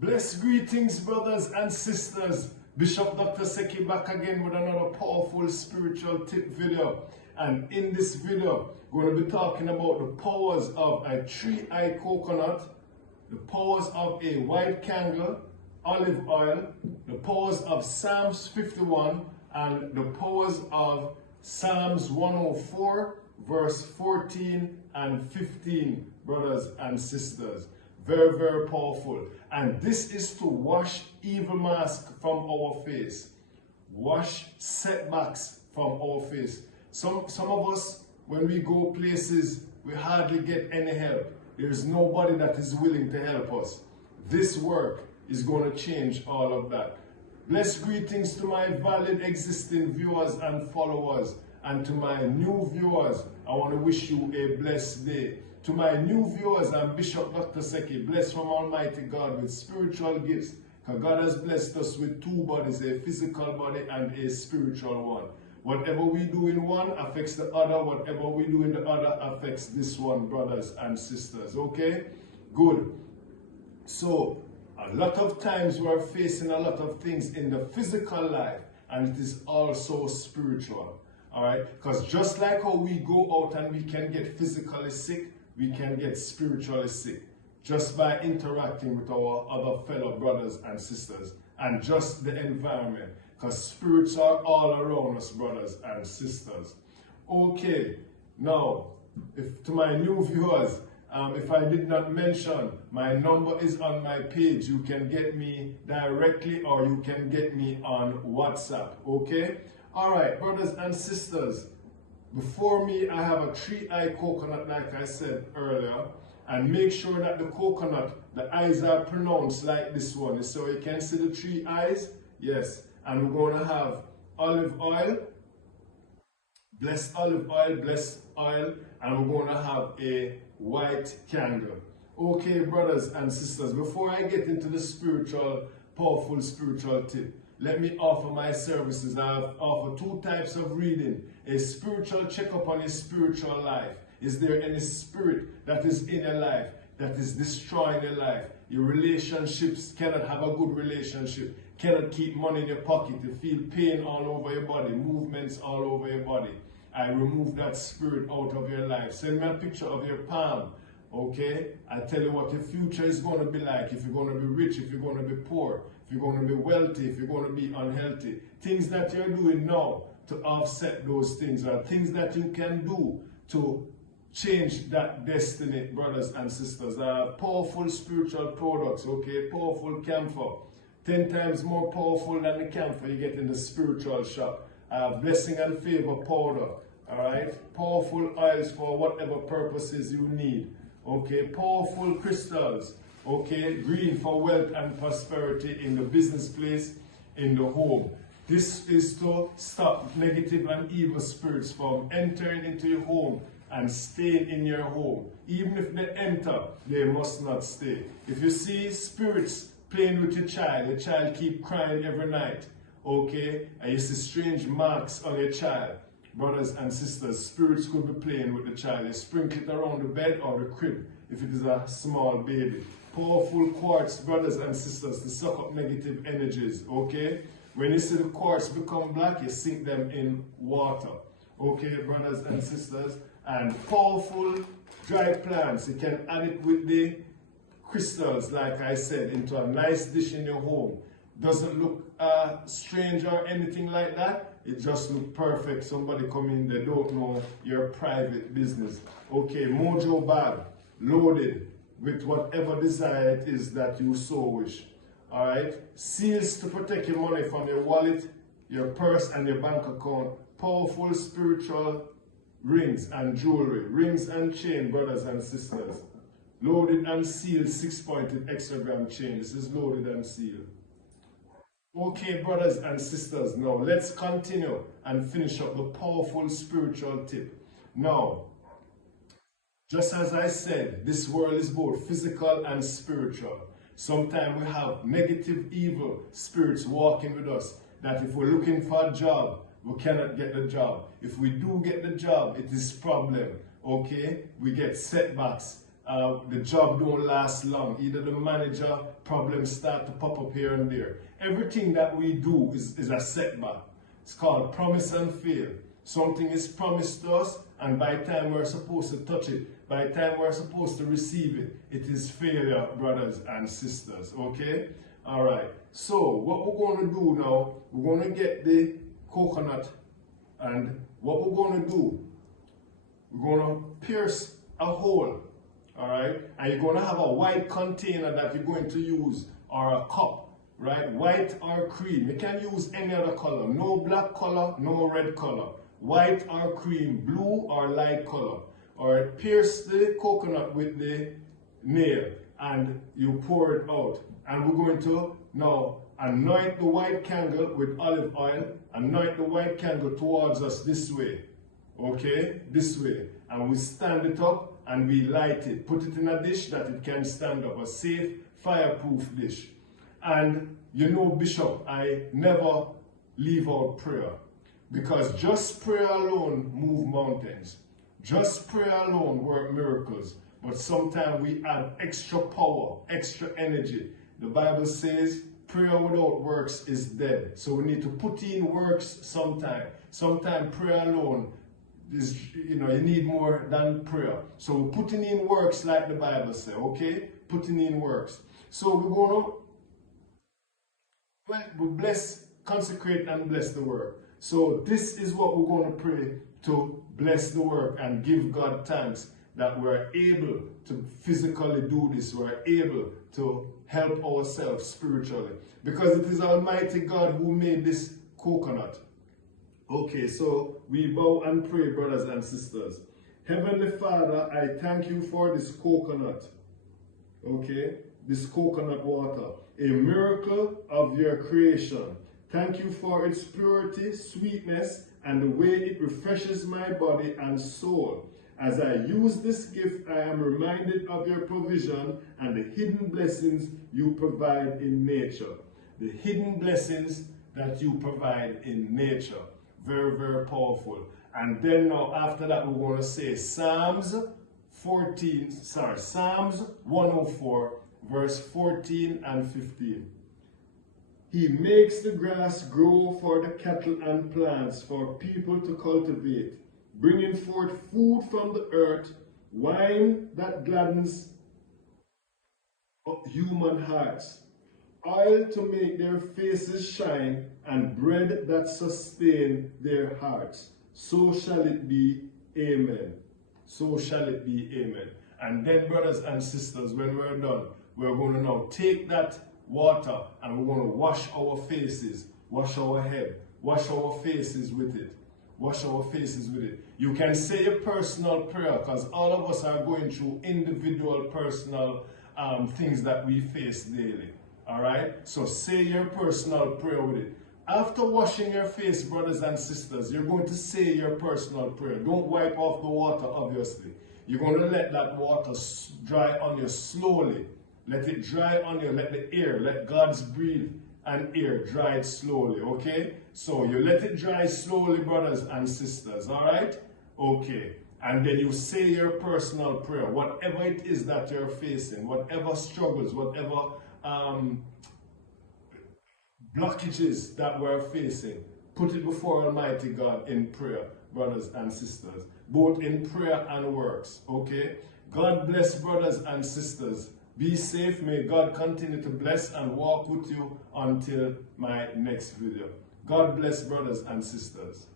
Blessed greetings, brothers and sisters. Bishop Dr. Seki back again with another powerful spiritual tip video. And in this video, we're going to be talking about the powers of a three-eyed coconut, the powers of a white candle, olive oil, the powers of Psalms 51, and the powers of Psalms 104, verse 14 and 15, brothers and sisters. Very, very powerful. And this is to wash evil masks from our face. Wash setbacks from our face. Some of us, when we go places, we hardly get any help. There is nobody that is willing to help us. This work is going to change all of that. Blessed greetings to my valid existing viewers and followers. And to my new viewers, I want to wish you a blessed day. To my new viewers, I'm Bishop Dr. Seki, blessed from Almighty God with spiritual gifts. Because God has blessed us with two bodies, a physical body and a spiritual one. Whatever we do in one affects the other. Whatever we do in the other affects this one, brothers and sisters. Okay? Good. So, a lot of times we're facing a lot of things in the physical life, and it is also spiritual. Alright? Because just like how we go out and we can get physically sick, we can get spiritually sick just by interacting with our other fellow brothers and sisters and just the environment, because spirits are all around us, brothers and sisters. Okay, now, to my new viewers, if I did not mention, my number is on my page. You can get me directly or you can get me on WhatsApp, okay? All right, brothers and sisters, before me, I have a three-eyed coconut, like I said earlier, and make sure that the coconut, the eyes are pronounced like this one. So you can see the three eyes? Yes. And we're going to have olive oil, blessed olive oil, blessed oil, and we're going to have a white candle. Okay, brothers and sisters, before I get into the powerful spiritual tip, let me offer my services. I offer two types of reading. A spiritual checkup on your spiritual life. Is there any spirit that is in your life that is destroying your life? Your relationships cannot have a good relationship. Cannot keep money in your pocket. You feel pain all over your body. Movements all over your body. I remove that spirit out of your life. Send me a picture of your palm. Okay? I tell you what your future is going to be like. If you're going to be rich, if you're going to be poor, if you're going to be wealthy, if you're going to be unhealthy. Things that you're doing now to offset those things, or things that you can do to change that destiny, brothers and sisters. Powerful spiritual products, okay? Powerful camphor. 10 times more powerful than the camphor you get in the spiritual shop. Blessing and favor powder, alright? Powerful oils for whatever purposes you need. Okay, powerful crystals, okay, green for wealth and prosperity in the business place, in the home. This is to stop negative and evil spirits from entering into your home and staying in your home. Even if they enter, they must not stay. If you see spirits playing with your child keep crying every night, okay, and you see strange marks on your child, brothers and sisters, spirits could be playing with the child. You sprinkle it around the bed or the crib if it is a small baby. Powerful quartz, brothers and sisters, to suck up negative energies, okay? When you see the quartz become black, you sink them in water, okay, brothers and sisters? And powerful dry plants, you can add it with the crystals, like I said, into a nice dish in your home. Doesn't look strange or anything like that. It just looks perfect. Somebody come in, they don't know your private business. Okay, mojo bag, loaded with whatever desire it is that you so wish. Alright, seals to protect your money from your wallet, your purse, and your bank account. Powerful spiritual rings and jewelry, rings and chain, brothers and sisters. Loaded and sealed 6-pointed hexagram chain. This is loaded and sealed. Okay, brothers and sisters, now let's continue and finish up the powerful spiritual tip. Now, just as I said, this world is both physical and spiritual. Sometimes we have negative, evil spirits walking with us, that if we're looking for a job, we cannot get the job. If we do get the job, it is problem, okay? We get setbacks. The job don't last long. Either the manager problems start to pop up here and there. Everything that we do is a setback. It's called promise and fail. Something is promised to us, and by the time we're supposed to touch it, by the time we're supposed to receive it, it is failure, brothers and sisters. Okay? Alright. So, what we're going to do now, we're going to get the coconut, and what we're going to do, we're going to pierce a hole. Alright? And you're going to have a white container that you're going to use, or a cup. Right? White or cream. You can use any other color. No black color, no red color. White or cream, blue or light color. Or pierce the coconut with the nail and you pour it out. And we're going to now anoint the white candle with olive oil. Anoint the white candle towards us this way. Okay? This way. And we stand it up and we light it. Put it in a dish that it can stand up. A safe, fireproof dish. And you know, Bishop, I never leave out prayer. Because just prayer alone move mountains. Just prayer alone work miracles. But sometimes we add extra power, extra energy. The Bible says prayer without works is dead. So we need to put in works sometime. Sometimes prayer alone is, you need more than prayer. So we're putting in works like the Bible says, okay? Putting in works. So we're going to we bless, consecrate and bless the work. So this is what we're going to pray to bless the work and give God thanks that we're able to physically do this. We're able to help ourselves spiritually. Because it is Almighty God who made this coconut. Okay, so we bow and pray, brothers and sisters. Heavenly Father, I thank you for this coconut. Okay, this coconut water. A miracle of your creation. Thank you for its purity, sweetness, and the way it refreshes my body and soul. As I use this gift, I am reminded of your provision and the hidden blessings you provide in nature. The hidden blessings that you provide in nature. Very, very powerful. And then now, after that, we're going to say Psalms 104, verse 14 and 15. He makes the grass grow for the cattle and plants for people to cultivate, bringing forth food from the earth, wine that gladdens human hearts, oil to make their faces shine, and bread that sustain their hearts. So shall it be. Amen. So shall it be. Amen. And then, brothers and sisters, when we're done, we're going to now take that water and we're going to wash our faces, wash our head, wash our faces with it. Wash our faces with it. You can say a personal prayer because all of us are going through individual, personal things that we face daily. Alright? So say your personal prayer with it. After washing your face, brothers and sisters, you're going to say your personal prayer. Don't wipe off the water, obviously. You're going to let that water dry on you slowly. Let it dry on you. Let the air, let God's breathe and air dry it slowly, okay? So you let it dry slowly, brothers and sisters, all right? Okay. And then you say your personal prayer, whatever it is that you're facing, whatever struggles, whatever blockages that we're facing, put it before Almighty God in prayer, brothers and sisters, both in prayer and works, okay? God bless, brothers and sisters. Be safe. May God continue to bless and walk with you until my next video. God bless, brothers and sisters.